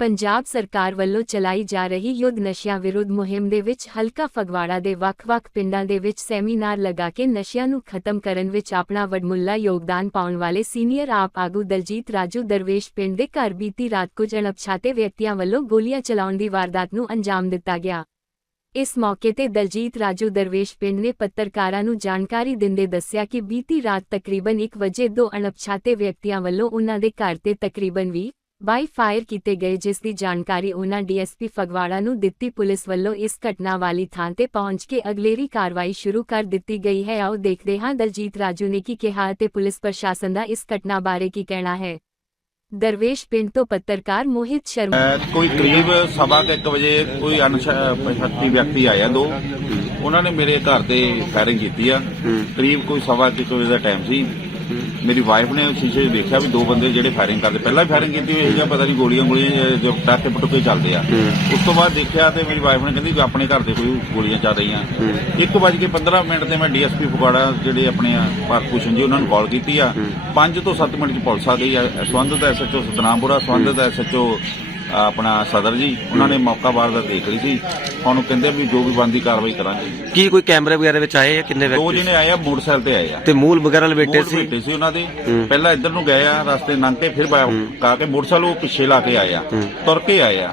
ਪੰਜਾਬ ਸਰਕਾਰ ਵੱਲੋਂ ਚਲਾਈ ਜਾ ਰਹੀ ਯੁੱਧ ਨਸ਼ਿਆਂ ਵਿਰੁੱਧ ਮੁਹਿੰਮ ਦੇ ਵਿੱਚ ਹਲਕਾ ਫਗਵਾੜਾ ਦੇ ਵੱਖ-ਵੱਖ ਪਿੰਡਾਂ ਦੇ ਵਿੱਚ ਸੈਮੀਨਾਰ ਲਗਾ ਕੇ ਨਸ਼ਿਆਂ ਨੂੰ ਖਤਮ ਕਰਨ ਵਿੱਚ ਆਪਣਾ ਵਡਮੁੱਲਾ ਯੋਗਦਾਨ ਪਾਉਣ ਵਾਲੇ ਸੀਨੀਅਰ ਆਪ ਆਗੂ ਦਲਜੀਤ ਰਾਜੂ ਦਰਵੇਸ਼ ਪਿੰਡ ਦੇ ਘਰ ਬੀਤੀ ਰਾਤ ਕੁਝ ਅਣਪਛਾਤੇ ਵਿਅਕਤੀਆਂ ਵੱਲੋਂ ਗੋਲੀਆਂ ਚਲਾਉਣ ਦੀ ਵਾਰਦਾਤ ਨੂੰ ਅੰਜਾਮ ਦਿੱਤਾ ਗਿਆ। ਇਸ ਮੌਕੇ ਤੇ ਦਲਜੀਤ ਰਾਜੂ ਦਰਵੇਸ਼ ਪਿੰਡ ਨੇ ਪੱਤਰਕਾਰਾਂ ਨੂੰ ਜਾਣਕਾਰੀ ਦਿੰਦੇ ਦੱਸਿਆ ਕਿ ਬੀਤੀ ਰਾਤ ਤਕਰੀਬਨ 1 ਵਜੇ ਦੋ ਅਣਪਛਾਤੇ ਵਿਅਕਤੀਆਂ ਵੱਲੋਂ ਉਨ੍ਹਾਂ ਦੇ ਘਰ ਤੇ ਤਕਰੀਬਨ 20 ਬਾਈ ਫਾਇਰ ਕੀਤੇ ਗਏ ਜਿਸ ਦੀ ਜਾਣਕਾਰੀ ਉਨ੍ਹਾਂ ਡੀਐਸਪੀ ਫਗਵਾੜਾ ਨੂੰ ਦਿੱਤੀ। ਪੁਲਿਸ ਵੱਲੋਂ ਇਸ ਘਟਨਾ ਵਾਲੀ ਥਾਂ ਤੇ ਪਹੁੰਚ ਕੇ ਅਗਲੇਰੀ ਕਾਰਵਾਈ ਸ਼ੁਰੂ ਕਰ ਦਿੱਤੀ ਗਈ ਹੈ। ਆਓ ਦੇਖਦੇ ਹਾਂ ਦਲਜੀਤ ਰਾਜੂ ਨੇ ਕੀ ਕਿਹਾ ਤੇ ਪੁਲਿਸ ਪ੍ਰਸ਼ਾਸਨ ਦਾ ਇਸ ਘਟਨਾ ਬਾਰੇ ਕੀ ਕਹਿਣਾ ਹੈ। ਦਰਵੇਸ਼ ਪਿੰਡ ਤੋਂ ਪੱਤਰਕਾਰ ਮੋਹਿਤ ਸ਼ਰਮਾ। ਕੋਈ ਕਰੀਬ ਸਵਾ ਕੁ ਇੱਕ ਵਜੇ ਕੋਈ ਅਣਪਛਾਤੀ ਵਿਅਕਤੀ ਆਇਆ ਦੋ। ਉਹਨਾਂ ਨੇ ਮੇਰੇ ਘਰ ਤੇ ਫਾਇਰਿੰਗ ਕੀਤੀ ਆ। ਕਰੀਬ ਕੋਈ ਸਵਾ ਕੁ ਇੱਕ ਵਜੇ ਦਾ ਟਾਈਮ ਸੀ। ਮੇਰੀ ਵਾਈਫ ਨੇ ਸ਼ੀਸ਼ੇ 'ਚ ਦੇਖਿਆ ਵੀ ਦੋ ਬੰਦੇ ਜਿਹੜੇ ਫਾਇਰਿੰਗ ਕਰਦੇ। ਪਹਿਲਾਂ ਵੀ ਫਾਇਰਿੰਗ ਕੀਤੀ ਹੋਈ ਸੀਗਾ ਪਤਾ ਨਹੀਂ ਗੋਲੀਆਂ ਗੋਲੀਆਂ ਜੋ ਟਾਕੇ ਪਟੁਕੇ ਚੱਲਦੇ ਆ। ਉਸ ਤੋਂ ਬਾਅਦ ਦੇਖਿਆ ਤੇ ਮੇਰੀ ਵਾਈਫ ਨੇ ਕਹਿੰਦੀ ਵੀ ਆਪਣੇ ਘਰ ਦੇ ਕੋਈ ਗੋਲੀਆਂ ਚੱਲ ਰਹੀਆਂ। 1:15 ਮਿੰਟ ਤੇ ਮੈਂ ਡੀਐਸਪੀ ਫਗਵਾੜਾ ਜਿਹੜੇ ਆਪਣੇ ਆ ਭਾਰਤ ਭੂਸ਼ਣ ਜੀ ਉਹਨਾਂ ਨੂੰ ਕਾਲ ਕੀਤੀ ਆ। 5 ਤੋਂ 7 ਮਿੰਟ ਚ ਪੁਲਿਸ ਆ ਗਈ ਆ। ਸੰਬੰਧਿਤ ਐਸਐਚਓ ਸਤਨਾਮਪੁਰਾ ਸੰਬੰਧਿਤ ਐਸਐਚਓ ਆਪਣਾ ਸਦਰ ਜੀ ਉਹਨਾਂ ਨੇ ਮੌਕਾ ਬਾਰ ਦਾ ਦੇਖ ਲਈ ਸੀ। ਉਹਨੂੰ ਕਹਿੰਦੇ ਵੀ ਜੋ ਵੀ ਬੰਦੀ ਕਾਰਵਾਈ ਕਰਾਂਗੇ। ਕੀ ਕੋਈ ਕੈਮਰੇ ਵਗੈਰਾ ਵਿੱਚ ਆਏ ਆ? ਕਿੰਨੇ ਦੋ ਵਿਅਕਤੀ ਜਿਹਨੇ ਆਏ ਆ ਮੋਟਰਸਾਈਕਲ ਤੇ ਆਏ ਆ। ਤੇ ਮੂਲ ਵਗੈਰਾ ਲਪੇਟੇ ਮੋੜ ਸੀ? ਬੈਠੇ ਸੀ ਉਹਨਾਂ ਦੇ। ਪਹਿਲਾਂ ਇੱਧਰ ਨੂੰ ਗਏ ਆ ਰਸਤੇ ਲੰਘ ਕੇ ਫਿਰ ਬਾ- ਕਾ ਕੇ ਮੋਟਰਸਾਈਕਲ ਉਹ ਪਿੱਛੇ ਲਾ ਕੇ ਆਏ ਆ। ਤੁਰ ਕੇ ਆਏ ਆ।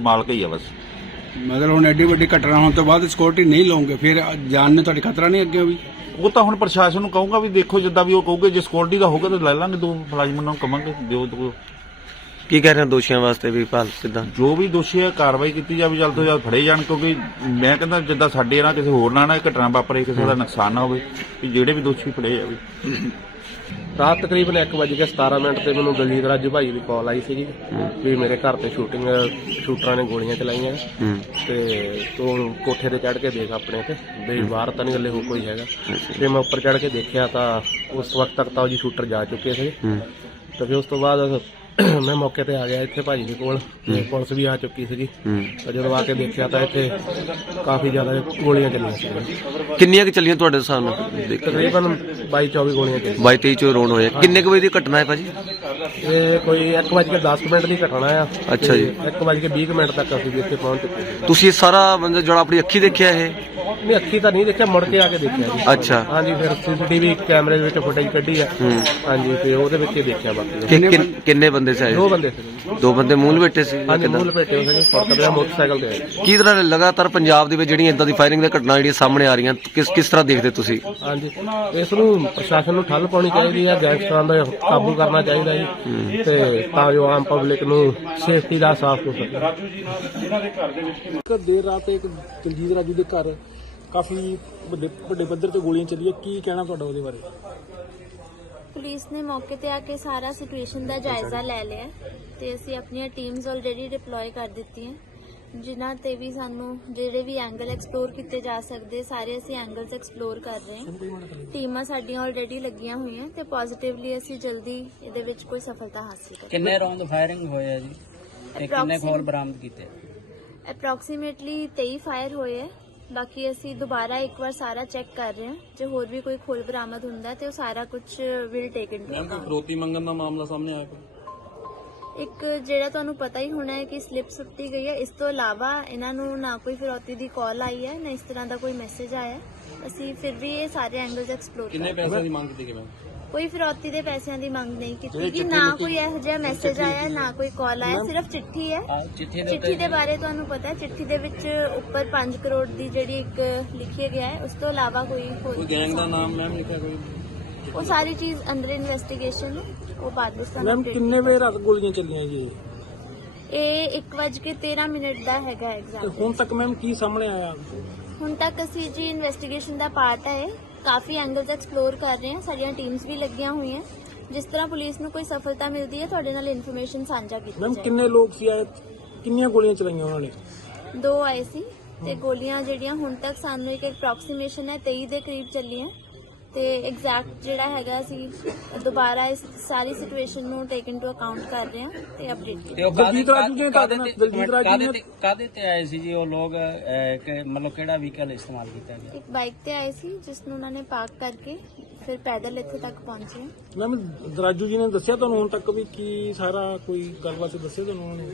ਮਾਲਕ ਹੀ ਆ ਬਸ। ਮਤਲਬ ਹੁਣ ਐਡੀ ਵੱਡੀ ਘਟਨਾ ਹੋਣ ਤੋਂ ਬਾਅਦ ਸਿਕਿਉਰਿਟੀ ਨਹੀਂ ਲਓਗੇ ਫਿਰ ਜਾਨ ਨੇ ਤੁਹਾਡੀ ਖਤਰਾ ਨਹੀਂ ਅੱਗੇ ਵੀ? ਉਹ ਤਾਂ ਹੁਣ ਪ੍ਰਸ਼ਾਸਨ ਨੂੰ ਕਹੂੰਗਾ ਵੀ ਦੇਖੋ ਜਿੱਦਾਂ ਵੀ ਉਹ ਕਹੂਗੇ ਜੇ ਸਕਿਉਰਟੀ ਦਾ ਹੋਊਗਾ ਤਾਂ ਲੈ ਲਾਂਗੇ ਦੋ ਮੁਲਾਜ਼ਮਾਂ ਨੂੰ ਕਵਾਂਗੇ ਦਿਓ ਦੋ ਕੀ ਕਹਿ ਰਹੇ ਹੋ ਦੋਸ਼ੀਆਂ ਵਾਸਤੇ ਵੀ ਭਾਲ ਕਿਦਾਂ? ਜੋ ਵੀ ਦੋਸ਼ੀ ਹੈ ਕਾਰਵਾਈ ਕੀਤੀ ਜਾਵੇ ਜਲਦ ਤੋਂ ਜਲਦ ਫੜੇ ਜਾਣ ਕਿਉਂਕਿ ਮੈਂ ਕਹਿੰਦਾ ਜਿੱਦਾਂ ਸਾਡੇ ਨਾਲ ਕਿਸੇ ਹੋਰ ਨਾਲ ਨਾ ਇਹ ਘਟਨਾ ਵਾਪਰੇ ਕਿਸੇ ਦਾ ਨੁਕਸਾਨ ਨਾ ਹੋਵੇ ਕਿ ਜਿਹੜੇ ਵੀ ਦੋਸ਼ੀ ਫੜੇ ਜਾਵੇ ਰਾਤ ਤਕਰੀਬਨ 1:17 ਮਿੰਟ ਤੇ ਮੈਨੂੰ ਦਲਜੀਤ ਰਾਜੂ ਭਾਈ ਦੀ ਕਾਲ ਆਈ ਸੀਗੀ ਵੀ ਮੇਰੇ ਘਰ ਤੇ ਸ਼ੂਟਿੰਗ ਸ਼ੂਟਰਾਂ ਨੇ ਗੋਲੀਆਂ ਚਲਾਈਆਂ। ਤੇ ਤੂੰ ਕੋਠੇ ਤੇ ਚੜ ਕੇ ਦੇਖ ਆਪਣੇ ਤੇ ਵੀ ਬਾਹਰ ਤਾਂ ਨਹੀਂ ਹਲੇ ਹੋ ਕੋਈ ਹੈਗਾ। ਤੇ ਮੈਂ ਉੱਪਰ ਚੜ ਕੇ ਦੇਖਿਆ ਤਾਂ ਉਸ ਵਕਤ ਤੱਕ ਤਾਂ ਉਹ ਜੀ ਸ਼ੂਟਰ ਜਾ ਚੁੱਕੇ ਸੀ। ਤੇ ਫਿਰ ਉਸ ਤੋਂ ਬਾਅਦ ਮੈਂ ਮੌਕੇ ਤੇ ਆ ਗਿਆ ਇੱਥੇ ਭਾਜੀ ਦੇ ਕੋਲ ਤੇ ਪੁਲਿਸ ਵੀ ਆ ਚੁੱਕੀ ਸੀਗੀ। ਤੇ ਜਦੋਂ ਆ ਕੇ ਦੇਖਿਆ ਤਾਂ ਇੱਥੇ ਕਾਫੀ ਜ਼ਿਆਦਾ ਗੋਲੀਆਂ ਚੱਲੀਆਂ ਸੀ। ਕਿੰਨੀਆਂ ਕਿ ਚੱਲੀਆਂ ਤੁਹਾਡੇ ਸਾਹਮਣੇ ਤਕਰੀਬਨ 22 24 ਗੋਲੀਆਂ ਚੱਲੀਆਂ 22 23 ਚੋਂ ਰੋਣ ਹੋਏ। ਕਿੰਨੇ ਕੁ ਵਜੇ ਦੀ ਘਟਨਾ ਹੈ ਭਾਜੀ? ਇਹ ਕੋਈ 1:10 ਮਿੰਟ ਦੀ ਘਟਨਾ ਆ। ਅੱਛਾ ਜੀ। 1:20 ਮਿੰਟ ਤੱਕ ਅਸੀਂ ਇੱਥੇ ਪਹੁੰਚ ਚੁੱਕੇ ਤੁਸੀਂ ਸਾਰਾ ਜਿਹੜਾ ਆਪਣੀ ਅੱਖੀ ਦੇਖਿਆ ਇਹ? ਨਹੀਂ ਅੱਖੀ ਤਾਂ ਨਹੀਂ ਦੇਖਿਆ ਮੁੜ ਕੇ ਆ ਕੇ ਦੇਖਿਆ ਜੀ। ਅੱਛਾ। ਹਾਂਜੀ ਫਿਰ ਸੀਸੀਟੀਵੀ ਕੈਮਰੇ ਦੇ ਵਿੱਚ ਫੁਟੇਜ ਕੱਢੀ ਆ। ਹਾਂਜੀ ਤੇ ਉਹਦੇ ਵਿੱਚ ਹੀ ਦੇਖਿਆ ਬਾਕੀ। ਕਿ ਕਿੰਨ- ਕਿੰਨੇ ਬੰਦੇ ਸੀ ਆਏ ਦੋ ਬੰਦੇ ਸੀ। ਦੋ ਬੰਦੇ ਮੂਲ ਬੈਠੇ ਸੀ ਜਾਂ ਹਾਂਜੀ ਕਿੱਦਾਂ? ਮੂਲ ਲਪੇਟੇ ਹੋਏ ਸੀ ਫ਼ਰਕ ਪਿਆ ਮੋਟਰਸਾਈਕਲ ਤੇ ਆਏ। ਕੀ ਤਰ੍ਹਾਂ ਲਗਾਤਾਰ ਪੰਜਾਬ ਦੇ ਵਿੱਚ ਜਿਹੜੀਆਂ ਇਦਾਂ ਦੀ ਫਾਇਰਿੰਗ ਦੀਆਂ ਘਟਨਾ ਜਿਹੜੀਆਂ ਸਾਹਮਣੇ ਆ ਰਹੀਆਂ ਕਿਸ ਕਿਸ ਤਰ੍ਹਾਂ ਦੇਖਦੇ ਤੁਸੀਂ? ਹਾਂਜੀ ਇਸ ਨੂੰ ਪ੍ਰਸ਼ਾਸਨ ਨੂੰ ਠੱਲ ਪਾਉਣੀ ਚਾਹੀਦੀ ਹੈ ਗੈਂਗਸਟਰਾਂ ਦਾ ਕਾਬੂ ਕਰਨਾ ਚਾਹੀਦਾ ਜੀ। ਤੇ ਤਾਂ ਜੋ ਆਮ ਪਬਲਿਕ ਨੂੰ ਸੇਫਟੀ ਦਾ ਸਾਫ਼ ਹੋ ਸਕੇ। ਇੱਕ ਦੇਰ ਰਾਤ ਇੱਕ ਦਲਜੀਤ ਰਾਜੂ ਦੇ ਘਰ ਕਾਫੀ ਵੱਡੇ ਵੱਡੇ ਪੱਧਰ ਤੇ ਗੋਲੀਆਂ ਚੱਲੀਆਂ। ਕੀ ਕਹਿਣਾ ਤੁਹਾਡਾ ਉਹਦੇ ਬਾਰੇ? ਪੁਲਿਸ ਨੇ ਮੌਕੇ ਤੇ ਆ ਕੇ ਸਾਰਾ ਸਿਚੁਏਸ਼ਨ ਦਾ ਜਾਇਜ਼ਾ ਲੈ ਲਿਆ ਤੇ ਅਸੀਂ ਆਪਣੀਆਂ ਟੀਮਸ ਆਲਰੇਡੀ ਡਿਪਲੋਏ ਕਰ ਦਿੱਤੀਆਂ। ਜਿਨ੍ਹਾਂ ਤੇ ਵੀ ਸਾਨੂੰ ਜਿਹੜੇ ਵੀ ਐਂਗਲ ਐਕਸਪਲੋਰ ਕੀਤੇ ਜਾ ਸਕਦੇ ਸਾਰੇ ਅਸੀਂ ਐਂਗਲਸ ਐਕਸਪਲੋਰ ਕਰ ਰਹੇ ਹਾਂ। ਟੀਮਾਂ ਸਾਡੀਆਂ ਆਲਰੇਡੀ ਲੱਗੀਆਂ ਹੋਈਆਂ ਤੇ ਪੋਜ਼ਿਟਿਵਲੀ ਅਸੀਂ ਜਲਦੀ ਇਹਦੇ ਵਿੱਚ ਕੋਈ ਸਫਲਤਾ ਹਾਸਲ ਕਰਾਂਗੇ। ਕਿੰਨੇ ਰੌਂਦ ਫਾਇਰਿੰਗ ਹੋਏ ਆ ਜੀ? ਤੇ ਕਿੰਨੇ ਖੋਲ ਬਰਾਮਦ ਕੀਤੇ? ਅਪਰੋਕਸੀਮੇਟਲੀ 23 ਫਾਇਰ ਹੋਏ ਹੈ ਬਾਕੀ ਅਸੀਂ ਦੁਬਾਰਾ ਇੱਕ ਵਾਰ ਸਾਰਾ ਚੈੱਕ ਕਰ ਰਹੇ ਹਾਂ। ਜੇ ਹੋਰ ਵੀ ਕੋਈ ਖੋਲ ਬਰਾਮਦ ਹੁੰਦਾ ਹੈ ਤੇ ਉਹ ਸਾਰਾ ਕੁਝ ਵਿਲ ਟੇਕ ਇਨਟੂ ਅਕਾਊਂਟ ਫਰੋਤੀ ਮੰਗਣ ਦਾ ਮਾਮਲਾ ਸਾਹਮਣੇ ਆਇਆ ਇੱਕ ਜਿਹੜਾ ਤੁਹਾਨੂੰ ਪਤਾ ਹੀ ਹੋਣਾ ਹੈ ਕਿ ਸਲਿੱਪ ਸੁੱਟੀ ਗਈ ਹੈ। ਇਸ ਤੋਂ ਇਲਾਵਾ ਇਹਨਾਂ ਨੂੰ ਨਾ ਕੋਈ ਫਿਰੌਤੀ ਦੀ ਕਾਲ ਆਈ ਹੈ ਨਾ ਇਸ ਤਰ੍ਹਾਂ ਦਾ ਕੋਈ ਮੈਸੇਜ ਆਇਆ ਹੈ। ਅਸੀਂ ਫਿਰ ਵੀ ਇਹ ਸਾਰੇ ਐਂਗਲਸ ਐਕਸਪਲੋਰ ਕਰ ਕਿੰਨੇ ਪੈਸੇ ਦੀ ਮੰਗ ਕੀਤੀ ਗਈ ਕੋਈ ਫਿਰੌਤੀ ਦੇ ਪੈਸਿਆਂ ਦੀ ਮੰਗ ਨਹੀਂ ਕੀਤੀ ਕਿ ਨਾ ਕੋਈ ਇਹੋ ਜਿਹਾ ਮੈਸੇਜ ਆਇਆ ਹੈ, ਨਾ ਕੋਈ ਕਾਲ ਆਇਆ ਸਿਰਫ ਚਿੱਠੀ ਹੈ। ਚਿੱਠੀ ਦੇ ਬਾਰੇ ਤੁਹਾਨੂੰ ਪਤਾ ਹੈ ਚਿੱਠੀ ਦੇ ਵਿੱਚ ਉੱਪਰ 5 ਕਰੋੜ ਦੀ ਜਿਹੜੀ ਇੱਕ ਲਿਖਿਆ ਗਿਆ ਹੈ ਉਸ ਤੋਂ ਇਲਾਵਾ ਕੋਈ ਕੋਈ ਗੈਂਗ ਦਾ ਨਾਮ ਮੈਮ ਲਿਖਿਆ ਕੋਈ? ਉਹ ਸਾਰੀ ਚੀਜ਼ ਅੰਡਰ ਇਨਵੈਸਟੀਗੇਸ਼ਨ ਹੈ ਉਹ ਬਾਅਦ ਵਿੱਚ ਤੁਹਾਨੂੰ ਮੈਮ ਕਿੰਨੇ ਵਜੇ ਰਾਤ ਗੋਲੀਆਂ ਚੱਲੀਆਂ ਜੀ? ਇਹ 1:13 ਮਿੰਟ ਦਾ ਹੈਗਾ ਐਗਜ਼ਾਮ ਹੁਣ ਤੱਕ ਮੈਮ ਕੀ ਸਾਹਮਣੇ ਆਇਆ? ਹੁਣ ਤੱਕ ਅਸੀਂ ਜੀ ਇਨਵੈਸਟੀਗੇਸ਼ਨ ਦਾ ਪਾਰਟ ਹੈ ਇਹ। ਕਾਫੀ ਐਂਗਲਸ ਐਕਸਪਲੋਰ ਕਰ ਰਹੇ ਹਾਂ ਸਾਡੀਆਂ ਟੀਮਸ ਵੀ ਲੱਗੀਆਂ ਹੋਈਆਂ। ਜਿਸ ਤਰ੍ਹਾਂ ਪੁਲਿਸ ਨੂੰ ਕੋਈ ਸਫਲਤਾ ਮਿਲਦੀ ਹੈ ਤੁਹਾਡੇ ਨਾਲ ਇਨਫੋਰਮੇਸ਼ਨ ਸਾਂਝਾ ਕੀਤੀ ਮੈਮ ਕਿੰਨੇ ਲੋਕ ਸੀ ਆਏ? ਕਿੰਨੀਆਂ ਗੋਲੀਆਂ ਚਲਾਈਆਂ ਉਹਨਾਂ ਨੇ? ਦੋ ਆਏ ਸੀ ਤੇ ਗੋਲੀਆਂ ਜਿਹੜੀਆਂ ਹੁਣ ਤੱਕ ਸਾਨੂੰ ਇੱਕ ਅਪਰੋਕਸੀਮੇਸ਼ਨ ਹੈ 23 ਦੇ ਕਰੀਬ ਚੱਲੀਆਂ। ਤੇ ਐਗਜ਼ੈਕਟ ਜਿਹੜਾ ਹੈਗਾ ਸੀ ਦੁਬਾਰਾ ਇਸ ਸਾਰੀ ਸਿਚੁਏਸ਼ਨ ਨੂੰ ਟੇਕ ਇਨਟੂ ਅਕਾਊਂਟ ਕਰ ਰਹੇ ਹਾਂ ਤੇ ਅਪਡੇਟ ਕੀਤਾ ਤੇ ਉਹ ਦਲਜੀਤ ਰਾਜੂ ਨੇ ਕਾਹਦੇ ਤੇ ਦਲਜੀਤ ਰਾਜੂ ਕਾਹਦੇ ਨੇ- ਤੇ ਕਾਹਦੇ ਤੇ ਆਏ ਸੀ ਜੀ ਉਹ ਲੋਕ ਅਹ, ਕਿ ਮਤਲਬ ਕਿਹੜਾ ਵਹੀਕਲ ਇਸਤੇਮਾਲ ਕੀਤਾ ਗਿਆ? ਇੱਕ ਬਾਈਕ ਤੇ ਆਏ ਸੀ ਜਿਸ ਨੂੰ ਉਹਨਾਂ ਨੇ ਪਾਰਕ ਕਰਕੇ ਫਿਰ ਪੈਦਲ ਇੱਥੇ ਤੱਕ ਪਹੁੰਚੇ ਮੈਮ ਰਾਜੂ ਜੀ ਨੇ ਦੱਸਿਆ ਤੁਹਾਨੂੰ ਹੁਣ ਤੱਕ ਵੀ ਕੀ ਸਾਰਾ ਕੋਈ ਗੱਲਬਾਤ ਦੱਸਿਆ ਤੁਹਾਨੂੰ ਉਹਨਾਂ ਨੇ?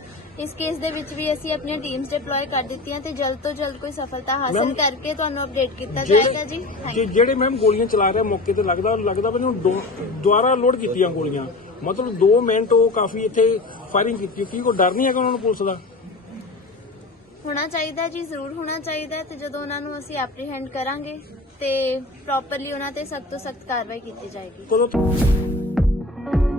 ਇਸ ਕੇਸ ਦੇ ਵਿੱਚ ਵੀ ਅਸੀਂ ਆਪਣੀਆਂ ਟੀਮਸ ਡਿਪਲੋਏ ਕਰ ਦਿੱਤੀਆਂ ਤੇ ਜਲਦ ਤੋਂ ਜਲਦ ਕੋਈ ਸਫਲਤਾ ਹਾਸਲ Ma'am, ਕਰਕੇ ਤੁਹਾਨੂੰ ਅਪਡੇਟ ਕੀਤਾ ਜਾਏਗਾ ਜੀ। ਥੈਂਕ ਜੇ ਜਿਹੜੇ ਮੈਮ ਗੋਲੀਆਂ ਚਲਾ ਰਿਹਾ ਮੌਕੇ ਤੇ ਲੱਗਦਾ ਲੱਗਦਾ ਵੀ ਉਹਨੂੰ ਦੋ- ਦੁਬਾਰਾ ਲੋਡ ਕੀਤੀਆਂ ਗੋਲੀਆਂ। ਮਤਲਬ 2 ਮਿੰਟ ਉਹ ਕਾਫੀ ਇੱਥੇ ਫਾਇਰਿੰਗ ਕੀਤੀ। ਕੀ ਕੋਈ ਡਰ ਨਹੀਂ ਹੈਗਾ ਉਹਨਾਂ ਨੂੰ ਪੁਲਿਸ ਦਾ? ਹੋਣਾ ਚਾਹੀਦਾ ਜੀ ਜ਼ਰੂਰ ਹੋਣਾ ਚਾਹੀਦਾ ਤੇ ਜਦੋਂ ਉਹਨਾਂ ਨੂੰ ਅਸੀਂ ਐਪਰੀਹੈਂਡ ਕਰਾਂਗੇ ਤੇ ਪ੍ਰੋਪਰਲੀ ਉਹਨਾਂ ਤੇ ਸਖਤ ਤੋਂ ਸਖਤ ਕਾਰਵਾਈ ਕੀਤੀ ਜਾਏਗੀ। ਕਦੋਂ